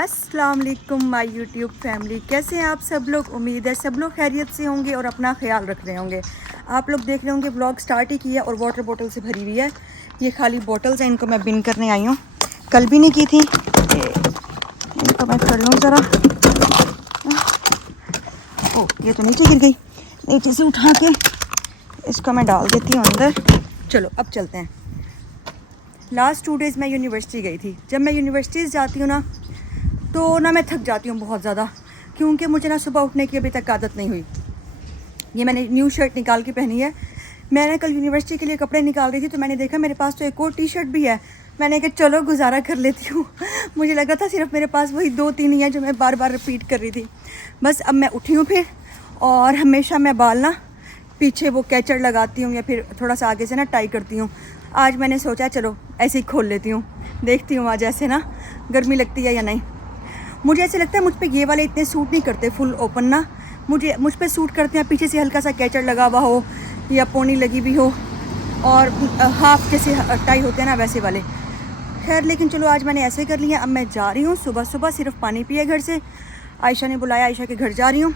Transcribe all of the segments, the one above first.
अस्सलाम वालेकुम my YouTube family, कैसे हैं आप सब लोग। उम्मीद है सब लोग खैरियत से होंगे और अपना ख्याल रख रहे होंगे। आप लोग देख रहे होंगे व्लॉग स्टार्ट ही किया और वाटर बोतल से भरी हुई है। ये खाली बोतल्स हैं, इनको मैं बिन करने आई हूँ। कल भी नहीं की थी, इनको मैं कर लूँ ज़रा। ओ ये तो नीचे गिर गई, नीचे से उठा के इसको मैं डाल देती हूँ अंदर। चलो अब चलते हैं। लास्ट 2 डेज़ मैं यूनिवर्सिटी गई थी। जब मैं यूनिवर्सिटी जाती हूँ ना तो मैं थक जाती हूँ बहुत ज़्यादा, क्योंकि मुझे ना सुबह उठने की अभी तक आदत नहीं हुई। ये मैंने न्यू शर्ट निकाल के पहनी है। मैंने कल यूनिवर्सिटी के लिए कपड़े निकाल रही थी तो मैंने देखा मेरे पास तो एक और टी शर्ट भी है। मैंने कहा चलो गुजारा कर लेती हूँ। मुझे लगा था सिर्फ मेरे पास वही 2-3 ही है जो मैं बार बार रिपीट कर रही थी। बस अब मैं उठी हूँ फिर, और हमेशा मैं बाल ना पीछे वो कैचर लगाती हूँ या फिर थोड़ा सा आगे से ना टाई करती हूँ। आज मैंने सोचा चलो ऐसे ही खोल लेती हूँ, देखती हूँ आज ऐसे ना गर्मी लगती है या नहीं। मुझे ऐसे लगता है मुझ पे ये वाले इतने सूट नहीं करते फुल ओपन ना। मुझ पे सूट करते हैं पीछे से हल्का सा कैचर लगा हुआ हो या पोनी लगी हुई हो और हाफ जैसे टाई होते हैं ना वैसे वाले। खैर लेकिन चलो आज मैंने ऐसे कर लिया। अब मैं जा रही हूँ सुबह सुबह, सिर्फ पानी पिया घर से। आयशा ने बुलाया, आयशा के घर जा रही हूँ।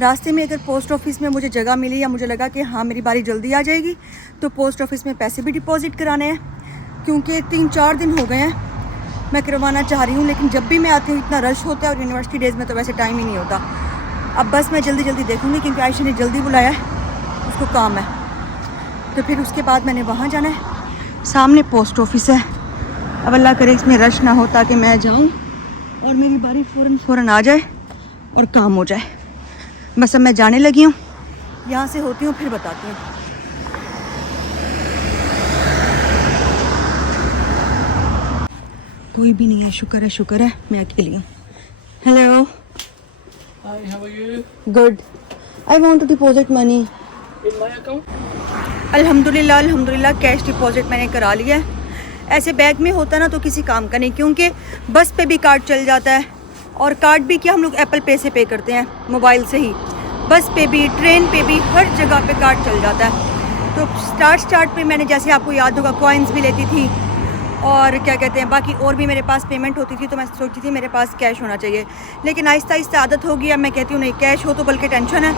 रास्ते में अगर पोस्ट ऑफिस में मुझे जगह मिली या मुझे लगा कि हाँ मेरी बारी जल्दी आ जाएगी तो पोस्ट ऑफिस में पैसे भी डिपॉजिट कराने हैं, क्योंकि 3-4 दिन हो गए हैं मैं करवाना चाह रही हूँ। लेकिन जब भी मैं आती हूँ इतना रश होता है और यूनिवर्सिटी डेज़ में तो वैसे टाइम ही नहीं होता। अब बस मैं जल्दी जल्दी देखूँगी क्योंकि आयशा ने जल्दी बुलाया है, उसको काम है। तो फिर उसके बाद मैंने वहाँ जाना है। सामने पोस्ट ऑफिस है। अब अल्लाह करे इसमें रश ना हो ताकि मैं जाऊँ और मेरी बारी फ़ौरन आ जाए और काम हो जाए। बस अब मैं जाने लगी हूँ, यहाँ से होती हूँ फिर बताती हूँ। कोई भी नहीं है, शुक्र है मैं अकेली हूँ। Hello, Hi, how are you? Good. I want to deposit money. In my account? अल्हम्दुलिल्लाह कैश डिपॉजिट मैंने करा लिया है। ऐसे बैग में होता ना तो किसी काम का नहीं, क्योंकि बस पे भी कार्ड चल जाता है और कार्ड भी क्या हम लोग एप्पल पे से पे करते हैं मोबाइल से ही। बस पे भी, ट्रेन पे भी, हर जगह पे कार्ड चल जाता है। तो स्टार्ट पे मैंने, जैसे आपको याद होगा, कॉइन्स भी लेती थी और क्या कहते हैं बाकी और भी मेरे पास पेमेंट होती थी। तो मैं सोचती थी मेरे पास कैश होना चाहिए, लेकिन आहिस्ता आहिस्ता आदत हो गई। अब मैं कहती हूँ नहीं, कैश हो तो बल्कि टेंशन है,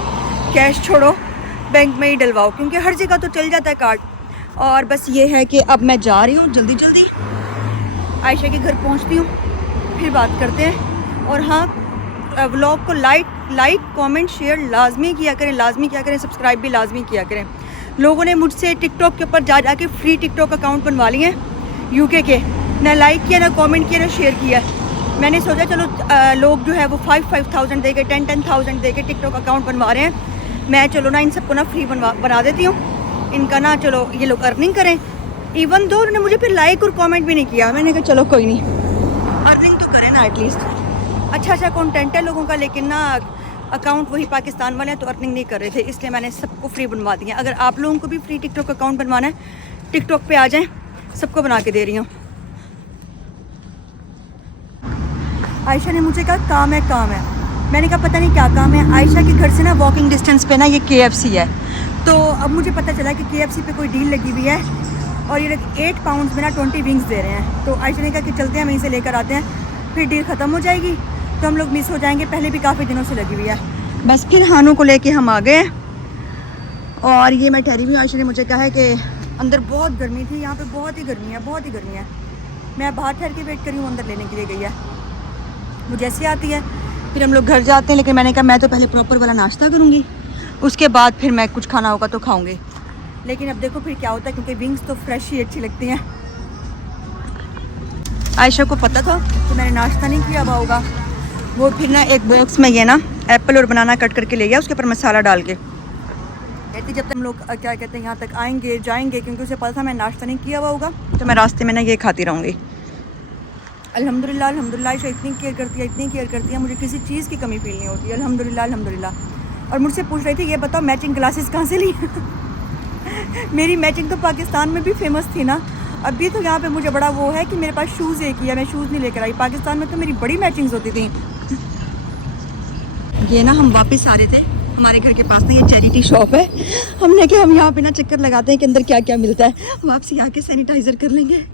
कैश छोड़ो बैंक में ही डलवाओ, क्योंकि हर जगह तो चल जाता है कार्ड। और बस ये है कि अब मैं जा रही हूँ जल्दी जल्दी, आयशा के घर पहुँचती हूँ फिर बात करते हैं। और हाँ, व्लॉग को लाइक कमेंट शेयर लाजमी किया करें, सब्सक्राइब भी लाजमी किया करें। लोगों ने मुझसे टिकटॉक के ऊपर जा के फ्री टिकटॉक अकाउंट बनवा लिए हैं यूके के। ना लाइक किया, ना कमेंट किया, ना शेयर किया। मैंने सोचा चलो लोग जो है वो 5,000 दे के 10,000 दे के टिकटॉक अकाउंट बनवा रहे हैं, मैं चलो ना इन सबको ना फ्री बना देती हूँ। इनका ना चलो ये लोग अर्निंग करें। इवन दो उन्होंने मुझे फिर लाइक और कमेंट भी नहीं किया। मैंने कहा चलो कोई नहीं, अर्निंग तो करें ना एटलीस्ट। अच्छा कंटेंट है लोगों का, लेकिन ना अकाउंट वही पाकिस्तान वाले हैं तो अर्निंग नहीं कर रहे थे, इसलिए मैंने सबको फ्री बनवा दिया। अगर आप लोगों को भी फ्री टिकटॉक अकाउंट बनवाना है, टिकटॉक पे आ जाएं, सबको बना के दे रही हूँ। आयशा ने मुझे कहा काम है। मैंने कहा पता नहीं क्या काम है। आयशा के घर से ना वॉकिंग डिस्टेंस पे ना ये KFC है। तो अब मुझे पता चला कि KFC पे कोई डील लगी हुई है और ये 8 पाउंड्स में ना 20 विंग्स दे रहे हैं। तो आयशा ने कहा कि चलते हैं वहीं से लेकर आते हैं, फिर डील ख़त्म हो जाएगी तो हम लोग मिस हो जाएंगे। पहले भी काफ़ी दिनों से लगी हुई है। बस फिर हानू को लेके हम आ गए और ये मैं ठहरी हुई। आयशा ने मुझे कहा है कि अंदर बहुत गर्मी थी, यहाँ पे बहुत ही गर्मी है। मैं बाहर ठहर के वेट करी हूँ, अंदर लेने के लिए गई है। वो जैसे आती है फिर हम लोग घर जाते हैं, लेकिन मैंने कहा मैं तो पहले प्रॉपर वाला नाश्ता करूँगी, उसके बाद फिर मैं कुछ खाना होगा तो खाऊँगी। लेकिन अब देखो फिर क्या होता है, क्योंकि विंग्स तो फ्रेश ही अच्छी लगती हैं। आयशा को पता था कि मैंने नाश्ता नहीं किया हुआ होगा। वो फिर ना एक बॉक्स में ये ना एप्पल और बनाना कट करके ले गया, उसके ऊपर मसाला डाल के। कहती जब तक हम लोग क्या कहते हैं यहाँ तक आएंगे जाएंगे, क्योंकि उसे पता था मैं नाश्ता नहीं किया हुआ होगा, तो मैं रास्ते में ना ये खाती रहूँगी। अल्हम्दुलिल्लाह आयशा इतनी केयर करती है, मुझे किसी चीज़ की कमी फील नहीं होती। अल्हम्दुलिल्लाह। और मुझसे पूछ रही थी ये बताओ मैचिंग ग्लासेस कहाँ से ली। मेरी मैचिंग तो पाकिस्तान में भी फेमस थी ना। अभी तो यहाँ पे मुझे बड़ा वो है कि मेरे पास शूज़ एक ही है, मैं शूज़ नहीं लेकर आई। पाकिस्तान में तो मेरी बड़ी मैचिंग्स होती थी। ये ना हम वापस आ रहे थे, हमारे घर के पास ना ये चैरिटी शॉप है। हमने कहा हम यहाँ पे ना चक्कर लगाते हैं कि अंदर क्या क्या मिलता है, वापसी आके सैनिटाइज़र कर लेंगे।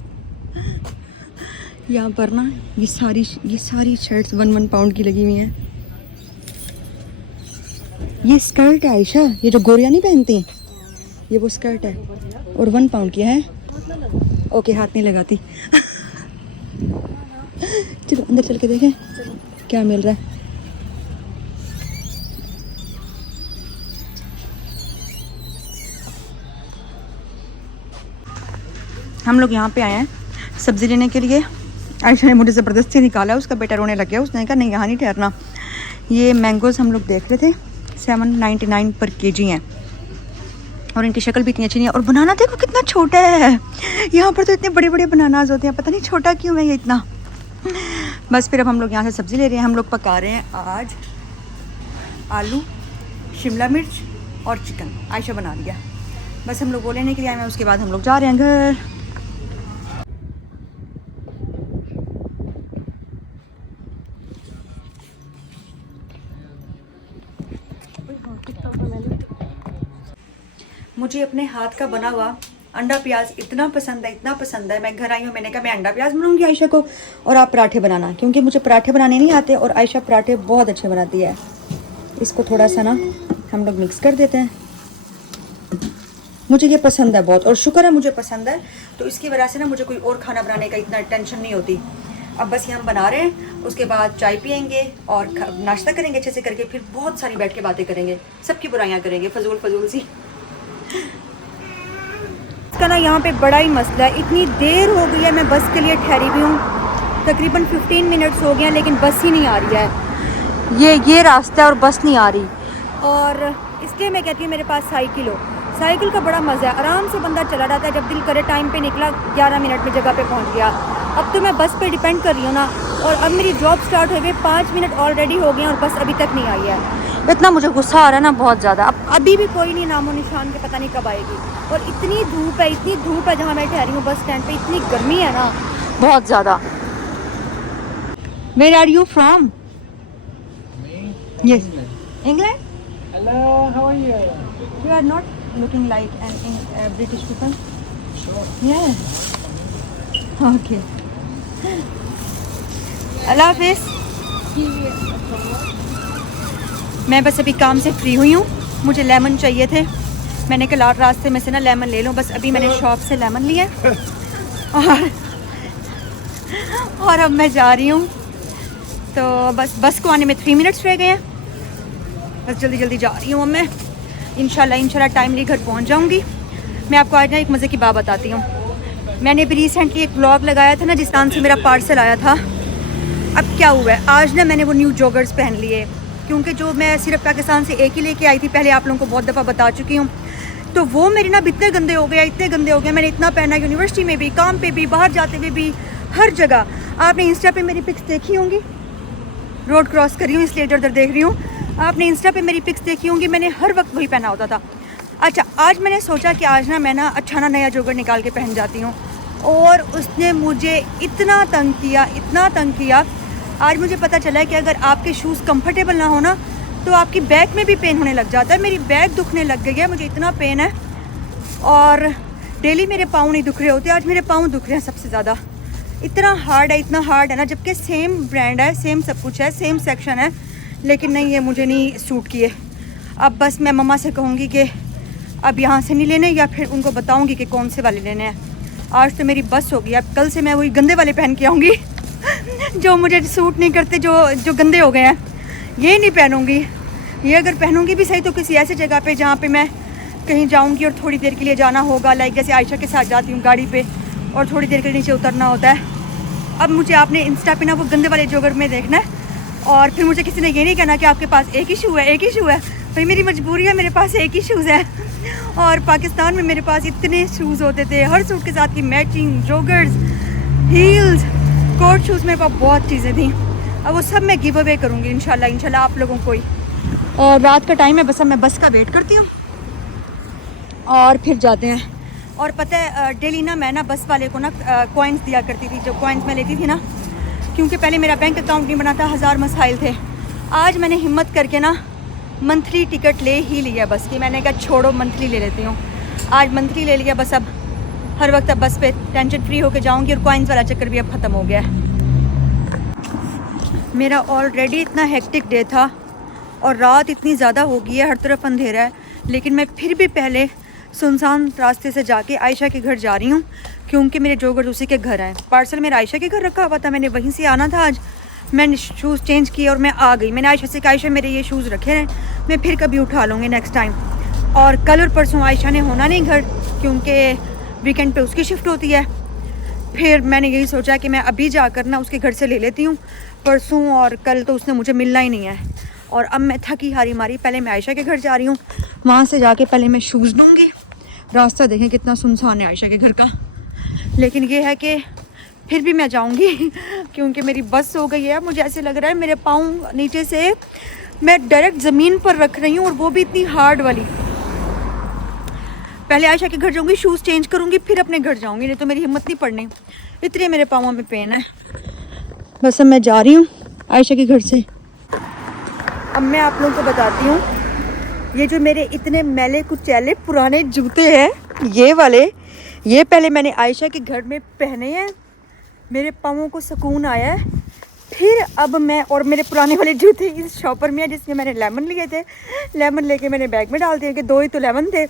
यहाँ पर ना ये सारी शर्ट्स 1 पाउंड की लगी हुई हैं। ये स्कर्ट है आयशा, ये जो गोरियाँ नहीं पहनती, ये वो स्कर्ट है और 1 पाउंड की है। ओके, हाथ नहीं लगाती। चलो अंदर चल के देखें क्या मिल रहा है। हम लोग यहाँ पे आए हैं सब्ज़ी लेने के लिए। आयशा ने मुझे ज़बरदस्ती निकाला, उसका बेटा रोने लग गया। उसने कहा नहीं यहाँ नहीं ठहरना। ये मैंगोज़ हम लोग देख रहे थे, 7.99 पर केजी हैं और इनकी शक्ल भी इतनी अच्छी नहीं है। और बनाना देखो कितना छोटा है। यहाँ पर तो इतने बड़े बड़े बनानाज होते हैं, पता नहीं छोटा क्यों है ये इतना। बस फिर अब हम लोग यहाँ से सब्ज़ी ले रहे हैं। हम लोग पका रहे हैं आज आलू, शिमला मिर्च और चिकन। आयशा बना लिया, बस हम लोग वो लेने के लिए आए हैं। उसके बाद हम लोग जा रहे हैं घर। मुझे अपने हाथ का बना हुआ अंडा प्याज इतना पसंद है, इतना पसंद है। मैं घर आई हूँ, मैंने कहा मैं अंडा प्याज बनाऊंगी आयशा को और आप पराठे बनाना, क्योंकि मुझे पराठे बनाने नहीं आते और आयशा पराठे बहुत अच्छे बनाती है। इसको थोड़ा सा ना हम लोग मिक्स कर देते हैं। मुझे ये पसंद है बहुत और शुक्र है मुझे पसंद है, तो इसकी वजह से ना मुझे कोई और खाना बनाने का इतना टेंशन नहीं होती। अब बस ये हम बना रहे हैं, उसके बाद चाय पियेंगे और नाश्ता करेंगे अच्छे से करके, फिर बहुत सारी बैठ के बातें करेंगे, सबकी बुराइयाँ करेंगे फजूल सी। इसका ना यहाँ पे बड़ा ही मसला है, इतनी देर हो गई है, मैं बस के लिए ठहरी हुई हूँ। तकरीबन 15 मिनट्स हो गए हैं लेकिन बस ही नहीं आ रही है। ये रास्ता है और बस नहीं आ रही, और इसलिए मैं कहती हूँ मेरे पास साइकिल हो। साइकिल का बड़ा मज़ा है, आराम से बंदा चला जाता है, जब दिल करे टाइम पे निकला, 11 मिनट में जगह पे पहुँच गया। अब तो मैं बस पे डिपेंड कर रही हूँ ना, और अब मेरी जॉब स्टार्ट हो गई, 5 मिनट ऑलरेडी हो गए और बस अभी तक नहीं आई है। इतना मुझे गुस्सा आ रहा है ना बहुत ज़्यादा। अब अभी भी कोई नहीं, नामो निशान के, पता नहीं कब आएगी। और इतनी धूप है जहाँ मैं ठहरी हूँ बस स्टैंड पे, इतनी गर्मी है ना बहुत ज़्यादा। Where are you from? Me? Yes. England? Hello, how are you? You are not looking like an British people. Sure. Yeah. Okay. अल्लाह हाफिज़। मैं बस अभी काम से फ्री हुई हूँ, मुझे लेमन चाहिए थे। मैंने कहा रास्ते में से ना लेमन ले लूँ। बस अभी मैंने शॉप से लेमन लिया और अब मैं जा रही हूँ। तो बस को आने में 3 मिनट्स रह गए हैं। बस जल्दी जा रही हूँ अब मैं। इंशाल्लाह टाइमली घर पहुँच जाऊँगी। मैं आपको आज ना एक मज़े की बात बताती हूँ। मैंने भी रिसेंटली एक व्लॉग लगाया था ना, जिस्तान से मेरा पार्सल आया था। अब क्या हुआ है, आज ना मैंने वो न्यू जॉगर्स पहन लिए, क्योंकि जो मैं सिर्फ पाकिस्तान से एक ही लेके आई थी, पहले आप लोगों को बहुत दफ़ा बता चुकी हूँ। तो वो मेरे ना इतने गंदे हो गए। मैंने इतना पहना, यूनिवर्सिटी में भी, काम पे भी, बाहर जाते हुए भी, हर जगह। आपने इंस्टा पे मेरी पिक्स देखी होंगी, रोड क्रॉस कर रही हूँ इसलिए इधर उधर देख रही हूँ। आपने इंस्टा पे मेरी पिक्स देखी होंगी, मैंने हर वक्त वही पहना होता था। अच्छा, आज मैंने सोचा कि आज ना मैं ना अच्छा ना नया जॉगर निकाल के पहन जाती हूँ, और उसने मुझे इतना तंग किया। आज मुझे पता चला है कि अगर आपके शूज़ कंफर्टेबल ना हो ना, तो आपकी बैक में भी पेन होने लग जाता है। मेरी बैक दुखने लग गई है, मुझे इतना पेन है। और डेली मेरे पाँव नहीं दुख रहे होते, आज मेरे पाँव दुख रहे हैं सबसे ज़्यादा। इतना हार्ड है ना, जबकि सेम ब्रांड है, सेम सब कुछ है, सेम सेक्शन है, लेकिन नहीं, ये मुझे नहीं सूट किए। अब बस मैं मम्मा से कहूँगी कि अब यहाँ से नहीं लेने, या फिर उनको बताऊँगी कि कौन से वाले लेने हैं। आज तो मेरी बस होगी, अब कल से मैं वही गंदे वाले पहन के आऊँगी जो मुझे सूट नहीं करते, जो गंदे हो गए हैं। ये नहीं पहनूँगी। ये अगर पहनूँगी भी सही तो किसी ऐसी जगह पे जहाँ पे मैं कहीं जाऊँगी और थोड़ी देर के लिए जाना होगा, लाइक जैसे आयशा के साथ जाती हूँ गाड़ी पे और थोड़ी देर के नीचे उतरना होता है। अब मुझे आपने इंस्टा पे ना वो गंदे वाले जॉगर में देखना है, और फिर मुझे किसी ने ये नहीं कहना कि आपके पास एक ही शू है। भाई मेरी मजबूरी है, मेरे पास एक ही शूज़ है। और पाकिस्तान में मेरे पास इतने शूज़ होते थे, हर सूट के साथ की matching, joggers, heels, coat shoes, मेरे पास बहुत चीज़ें थी। अब वो सब मैं गिव अवे करूँगी इंशाल्लाह आप लोगों को ही। और रात का टाइम है, बस अब मैं बस का वेट करती हूँ और फिर जाते हैं। और पता है डेली ना मैं ना बस वाले को ना कॉइन्स दिया करती थी, जो कॉइन्स मैं लेती थी ना, क्योंकि पहले मेरा बैंक अकाउंट नहीं बना था, 1000 मसाइल थे। आज मैंने हिम्मत करके ना मंथली टिकट ले ही लिया बस की। मैंने कहा छोड़ो मंथली ले लेती हूँ, आज मंथली ले लिया। बस अब हर वक्त अब बस पे टेंशन फ्री होके जाऊंगी और कॉइन्स वाला चक्कर भी अब ख़त्म हो गया है। मेरा ऑलरेडी इतना हेक्टिक डे था और रात इतनी ज़्यादा हो गई है, हर तरफ अंधेरा है, लेकिन मैं फिर भी पहले सुनसान रास्ते से जाके आयशा के घर जा रही हूँ क्योंकि मेरे जोगर उसी के घर हैं। पार्सल मेरा आयशा के घर रखा हुआ था, मैंने वहीं से आना था आज। मैंने शूज़ चेंज किए और मैं आ गई। मैंने आयशा से कहा आयशा मेरे ये शूज़ रखे हैं, मैं फिर कभी उठा लूँगी नेक्स्ट टाइम। और कल और परसों आयशा ने होना नहीं घर क्योंकि वीकेंड पे उसकी शिफ्ट होती है। फिर मैंने यही सोचा कि मैं अभी जाकर ना उसके घर से ले लेती हूँ। परसों और कल तो उसने मुझे मिलना ही नहीं है और अब मैं थकी हारी मारी पहले मैं आयशा के घर जा रही हूँ। वहाँ से जाके पहले मैं शूज़ लूँगी। रास्ता देखें कितना सुनसान है आयशा के घर का, लेकिन ये है कि फिर भी मैं जाऊँगी क्योंकि मेरी बस हो गई है। मुझे ऐसे लग रहा है मेरे पाँव नीचे से मैं डायरेक्ट ज़मीन पर रख रही हूँ और वो भी इतनी हार्ड वाली। पहले आयशा के घर जाऊँगी, शूज़ चेंज करूँगी, फिर अपने घर जाऊँगी, नहीं तो मेरी हिम्मत नहीं पड़नी, इतने मेरे पाँवों में पेन है। बस अब मैं जा रही हूँ आयशा के घर से। अब मैं आप लोगों को बताती हूँ, ये जो मेरे इतने मैले कुचैले पुराने जूते हैं ये वाले, ये पहले मैंने आयशा के घर में पहने हैं, मेरे पाँवों को सुकून आया है। फिर अब मैं और मेरे पुराने वाले जूते इस शॉपर में है जिसमें मैंने लेमन लिए थे। लेमन लेके मैंने बैग में डाल दिया कि 2 ही तो लेमन थे।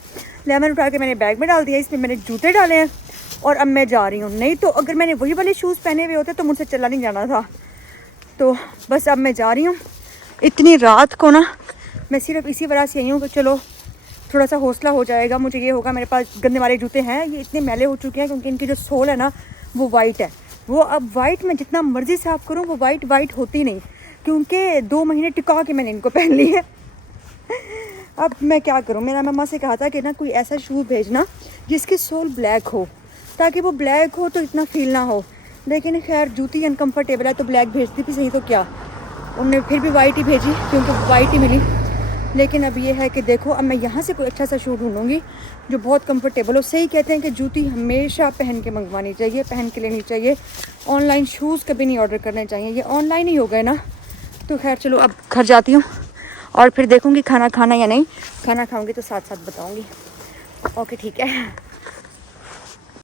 लेमन उठा के मैंने बैग में डाल दिया, इसमें मैंने जूते डाले हैं और अब मैं जा रही हूँ। नहीं तो अगर मैंने वही वाले शूज़ पहने हुए होते तो मुझसे चला नहीं जाना था। तो बस अब मैं जा रही हूँ। इतनी रात को ना मैं सिर्फ इसी वजह से आई हूँ कि चलो थोड़ा सा हौसला हो जाएगा। मुझे ये होगा मेरे पास गंदे वाले जूते हैं, ये इतने मैले हो चुके हैं क्योंकि इनकी जो सोल है ना वो वाइट है। वो अब वाइट में जितना मर्ज़ी साफ़ करूँ वो वाइट होती नहीं क्योंकि 2 महीने टिका के मैंने इनको पहन ली है। अब मैं क्या करूँ, मेरा मम्मा से कहा था कि ना कोई ऐसा शूज़ भेजना जिसकी सोल ब्लैक हो, ताकि वो ब्लैक हो तो इतना फील ना हो। लेकिन खैर जूती अनकम्फर्टेबल है तो ब्लैक भेजती भी सही तो क्या, उन्होंने फिर भी वाइट ही भेजी क्योंकि वाइट ही मिली। लेकिन अब ये है कि देखो अब मैं यहाँ से कोई अच्छा सा शू ढूंढूंगी जो बहुत कंफर्टेबल हो। सही कहते हैं कि जूती हमेशा पहन के मंगवानी चाहिए, पहन के लेनी चाहिए। ऑनलाइन शूज़ कभी नहीं ऑर्डर करने चाहिए, ये ऑनलाइन ही हो गए ना। तो खैर चलो अब घर जाती हूँ और फिर देखूँगी खाना खाना या नहीं। खाना खाऊँगी तो साथ साथ बताऊँगी। ओके ठीक है।